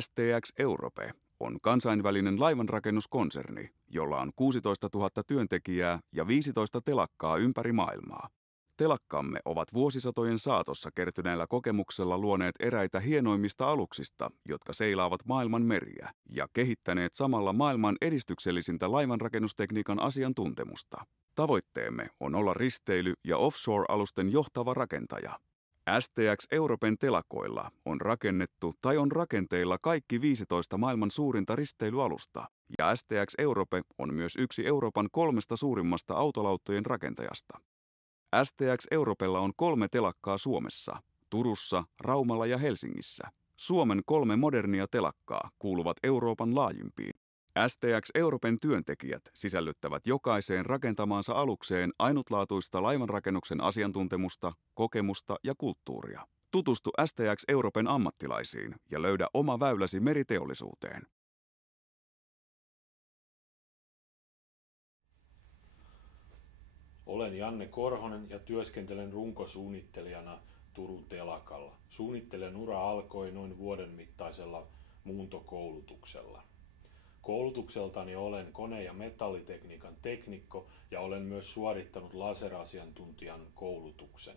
STX Europe on kansainvälinen laivanrakennuskonserni, jolla on 16 000 työntekijää ja 15 telakkaa ympäri maailmaa. Telakkamme ovat vuosisatojen saatossa kertyneellä kokemuksella luoneet eräitä hienoimmista aluksista, jotka seilaavat maailman meriä, ja kehittäneet samalla maailman edistyksellisintä laivanrakennustekniikan asiantuntemusta. Tavoitteemme on olla risteily- ja offshore-alusten johtava rakentaja. STX Europen telakoilla on rakennettu tai on rakenteilla kaikki 15 maailman suurinta risteilyalusta, ja STX Europe on myös yksi Euroopan 3 suurimmasta autolauttojen rakentajasta. STX Europella on 3 telakkaa Suomessa, Turussa, Raumalla ja Helsingissä. Suomen 3 modernia telakkaa kuuluvat Euroopan laajimpiin. STX Europen työntekijät sisällyttävät jokaiseen rakentamaansa alukseen ainutlaatuista laivanrakennuksen asiantuntemusta, kokemusta ja kulttuuria. Tutustu STX Europen ammattilaisiin ja löydä oma väyläsi meriteollisuuteen. Olen Janne Korhonen ja työskentelen runkosuunnittelijana Turun telakalla. Suunnittelijan ura alkoi noin vuoden mittaisella muuntokoulutuksella. Koulutukseltani olen kone- ja metallitekniikan teknikko ja olen myös suorittanut laserasiantuntijan koulutuksen.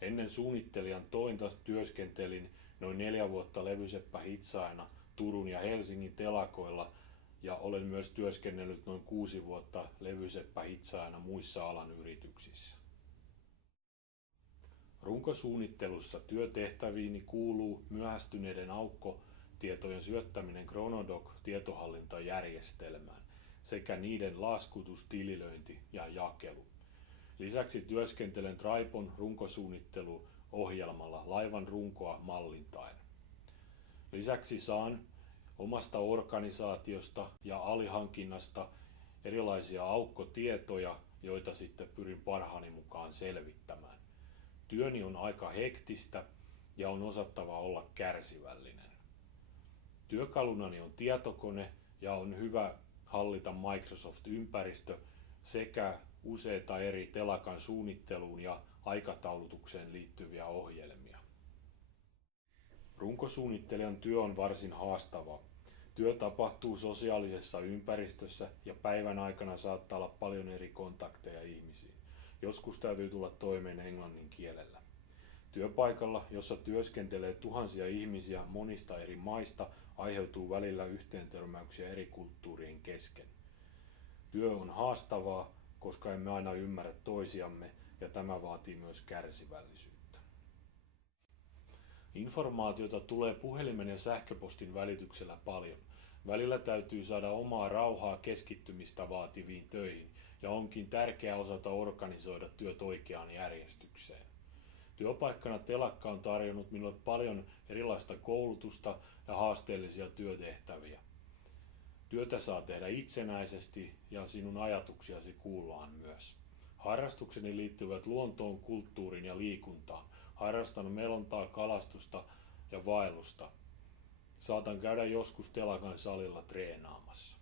Ennen suunnittelijan tointa työskentelin noin 4 vuotta levyseppä-hitsaajana Turun ja Helsingin telakoilla ja olen myös työskennellyt noin 6 vuotta levyseppä-hitsaajana muissa alan yrityksissä. Runkosuunnittelussa työtehtäviini kuuluu myöhästyneiden aukkotietojen syöttäminen Chronodoc-tietohallintajärjestelmään sekä niiden laskutus, tililöinti ja jakelu. Lisäksi työskentelen Traipon runkosuunnitteluohjelmalla laivan runkoa mallintaen. Lisäksi saan omasta organisaatiosta ja alihankinnasta erilaisia aukkotietoja, joita sitten pyrin parhaani mukaan selvittämään. Työni on aika hektistä ja on osattava olla kärsivällinen. Työkalunani on tietokone ja on hyvä hallita Microsoft-ympäristö sekä useita eri telakan suunnitteluun ja aikataulutukseen liittyviä ohjelmia. Runkosuunnittelijan työ on varsin haastava. Työ tapahtuu sosiaalisessa ympäristössä ja päivän aikana saattaa olla paljon eri kontakteja ihmisiin. Joskus täytyy tulla toimeen englannin kielellä. Työpaikalla, jossa työskentelee tuhansia ihmisiä monista eri maista, aiheutuu välillä yhteentörmäyksiä eri kulttuurien kesken. Työ on haastavaa, koska emme aina ymmärrä toisiamme ja tämä vaatii myös kärsivällisyyttä. Informaatiota tulee puhelimen ja sähköpostin välityksellä paljon. Välillä täytyy saada omaa rauhaa keskittymistä vaativiin töihin ja onkin tärkeää osata organisoida työt oikeaan järjestykseen. Työpaikkana telakka on tarjonnut minulle paljon erilaista koulutusta ja haasteellisia työtehtäviä. Työtä saa tehdä itsenäisesti ja sinun ajatuksiasi kuullaan myös. Harrastukseni liittyvät luontoon, kulttuuriin ja liikuntaan. Harrastan melontaa, kalastusta ja vaellusta. Saatan käydä joskus telakan salilla treenaamassa.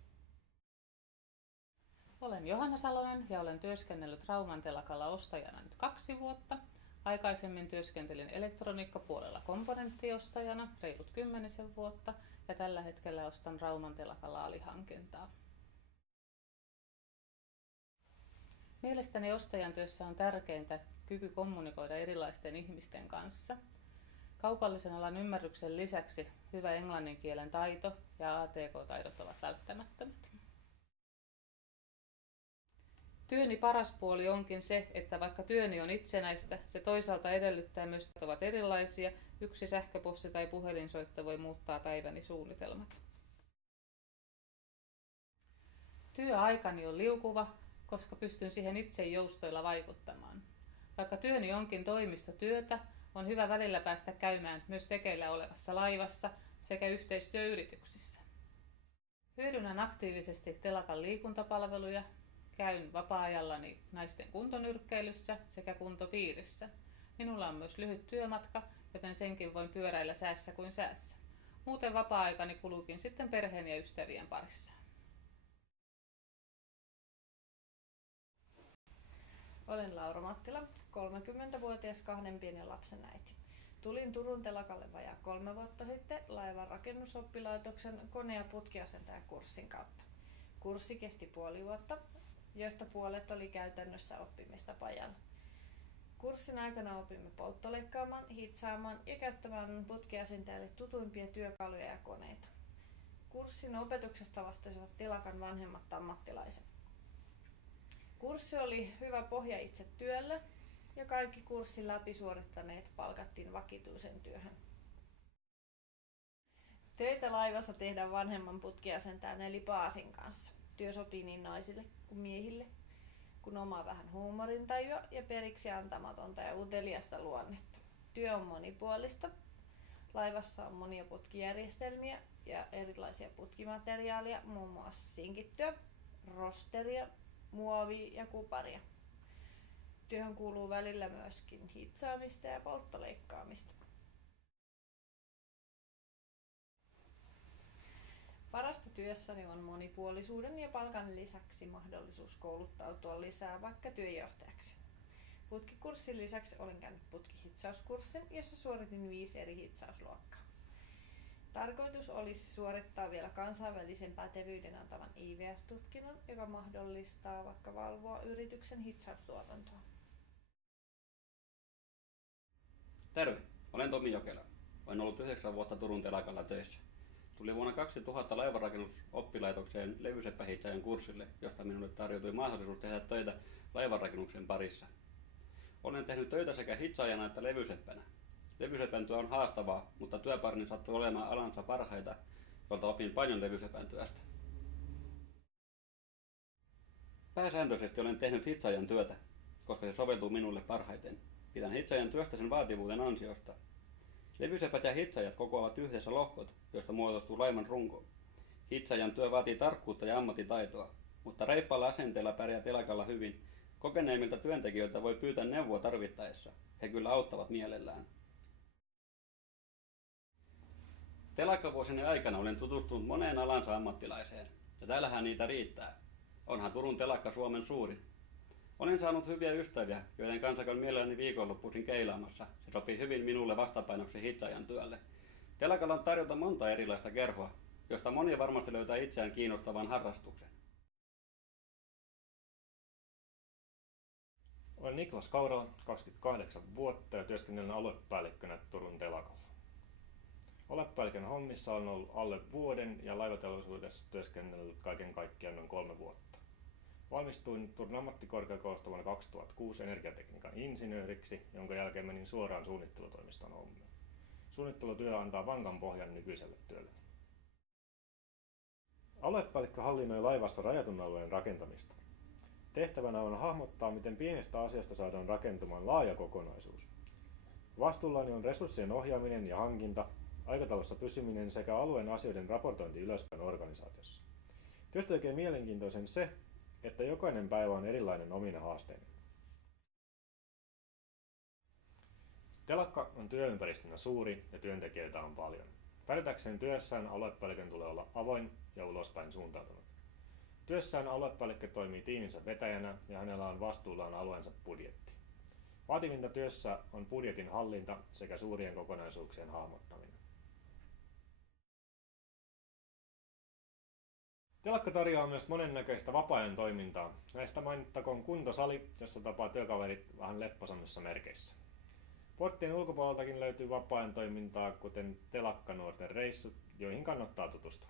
Olen Johanna Salonen ja olen työskennellyt Rauman telakalla ostajana nyt 2 vuotta. Aikaisemmin työskentelin elektroniikkapuolella komponenttiostajana reilut 10 vuotta ja tällä hetkellä ostan Rauman telakalla alihankintaa. Mielestäni ostajan työssä on tärkeintä kyky kommunikoida erilaisten ihmisten kanssa. Kaupallisen alan ymmärryksen lisäksi hyvä englannin kielen taito ja ATK-taidot ovat välttämättömät. Työni paras puoli onkin se, että vaikka työni on itsenäistä, se toisaalta edellyttää myös, että ovat erilaisia. Yksi sähköposti tai puhelinsoitto voi muuttaa päiväni suunnitelmat. Työaikani on liukuva, koska pystyn siihen itse joustoilla vaikuttamaan. Vaikka työni onkin toimistotyötä, on hyvä välillä päästä käymään myös tekeillä olevassa laivassa sekä yhteistyöyrityksissä. Hyödynnän aktiivisesti telakan liikuntapalveluja. Käyn vapaa-ajallani naisten kuntonyrkkeilyssä sekä kuntopiirissä. Minulla on myös lyhyt työmatka, joten senkin voin pyöräillä säässä kuin säässä. Muuten vapaa-aikani kuluukin sitten perheen ja ystävien parissa. Olen Laura Mattila, 30-vuotias 2 pienen lapsen äiti. Tulin Turun telakalle vajaa 3 vuotta sitten laivan rakennusoppilaitoksen kone- ja putkiasentajakurssin kautta. Kurssi kesti puoli vuotta, joista puolet oli käytännössä oppimista pajalla. Kurssin aikana opimme polttoleikkaamaan, hitsaamaan ja käyttämään putkiasentajalle tutuimpia työkaluja ja koneita. Kurssin opetuksesta vastasivat telakan vanhemmat ammattilaiset. Kurssi oli hyvä pohja itse työlle ja kaikki kurssin läpi suorittaneet palkattiin vakituisen työhön. Töitä laivassa tehdään vanhemman putkiasentajan eli Paasin kanssa. Työ sopii niin naisille kuin miehille, kun omaa vähän huumorintajua ja periksi antamatonta ja uteliasta luonnetta. Työ on monipuolista. Laivassa on monia putkijärjestelmiä ja erilaisia putkimateriaaleja, muun muassa sinkittyä, rosteria, muovia ja kuparia. Työhön kuuluu välillä myöskin hitsaamista ja polttoleikkaamista. Parasta työssäni on monipuolisuuden ja palkan lisäksi mahdollisuus kouluttautua lisää vaikka työnjohtajaksi. Putkikurssin lisäksi olen käynyt putkihitsauskurssin, jossa suoritin 5 eri hitsausluokkaa. Tarkoitus olisi suorittaa vielä kansainvälisen pätevyyden antavan IVS-tutkinnon, joka mahdollistaa vaikka valvoa yrityksen hitsaustuotantoa. Terve, olen Tomi Jokela. Olen ollut 9 vuotta Turun telakalla töissä. Tulin vuonna 2000 laivanrakennusoppilaitokseen levyseppähitsaajan kurssille, josta minulle tarjoutui mahdollisuus tehdä töitä laivanrakennuksen parissa. Olen tehnyt töitä sekä hitsaajana että levyseppänä. Levysepän työ on haastavaa, mutta työparini sattui olemaan alansa parhaita, jolta opin paljon levysepän työstä. Pääsääntöisesti olen tehnyt hitsaajan työtä, koska se soveltuu minulle parhaiten. Pidän hitsaajan työstä sen vaativuuden ansiosta. Levysepät ja hitsaajat kokoavat yhdessä lohkot, joista muodostuu laivan runko. Hitsaajan työ vaatii tarkkuutta ja ammattitaitoa, mutta reippaalla asenteella pärjää telakalla hyvin. Kokeneemmilta työntekijöiltä voi pyytää neuvoa tarvittaessa. He kyllä auttavat mielellään. Telakkavuosien aikana olen tutustunut moneen alansa ammattilaiseen, ja täällähän niitä riittää. Onhan Turun telakka Suomen suurin. Olen saanut hyviä ystäviä, joiden kanssa käyn mielelläni viikonloppuisin keilaamassa. Se sopii hyvin minulle vastapainoksi hitsaajan työlle. Telakalla on tarjota monta erilaista kerhoa, josta moni varmasti löytää itseään kiinnostavan harrastuksen. Olen Niklas Kaurala, 28 vuotta ja työskennellen aluepäällikkönä Turun telakalla. Aluepäällikön hommissa olen ollut alle vuoden ja laivateollisuudessa työskennellyt kaiken kaikkiaan noin 3 vuotta. Valmistuin Turun ammattikorkeakoulusta vuonna 2006 energiatekniikan insinööriksi, jonka jälkeen menin suoraan suunnittelutoimiston hommiin. Suunnittelutyö antaa vankan pohjan nykyiselle työlle. Aluepäällikkö hallinnoi laivassa rajatun alueen rakentamista. Tehtävänä on hahmottaa, miten pienestä asiasta saadaan rakentumaan laaja kokonaisuus. Vastuullani on resurssien ohjaaminen ja hankinta, aikataulussa pysyminen sekä alueen asioiden raportointi ylöspäin organisaatiossa. Työstä tekee mielenkiintoisen se, että jokainen päivä on erilainen omine haasteinen. Telakka on työympäristönä suuri ja työntekijöitä on paljon. Pärjätäkseen työssään aluepäällikön tulee olla avoin ja ulospäin suuntautunut. Työssään aluepäällikkö toimii tiiminsä vetäjänä ja hänellä on vastuullaan alueensa budjetti. Vaativinta työssä on budjetin hallinta sekä suurien kokonaisuuksien hahmottaminen. Telakka tarjoaa myös monennäköistä vapaa-ajan toimintaa. Näistä mainittakoon kuntosali, jossa tapaa työkaverit vähän lepposammissa merkeissä. Porttien ulkopuoleltakin löytyy vapaa-ajan toimintaa, kuten telakkanuorten reissut, joihin kannattaa tutustua.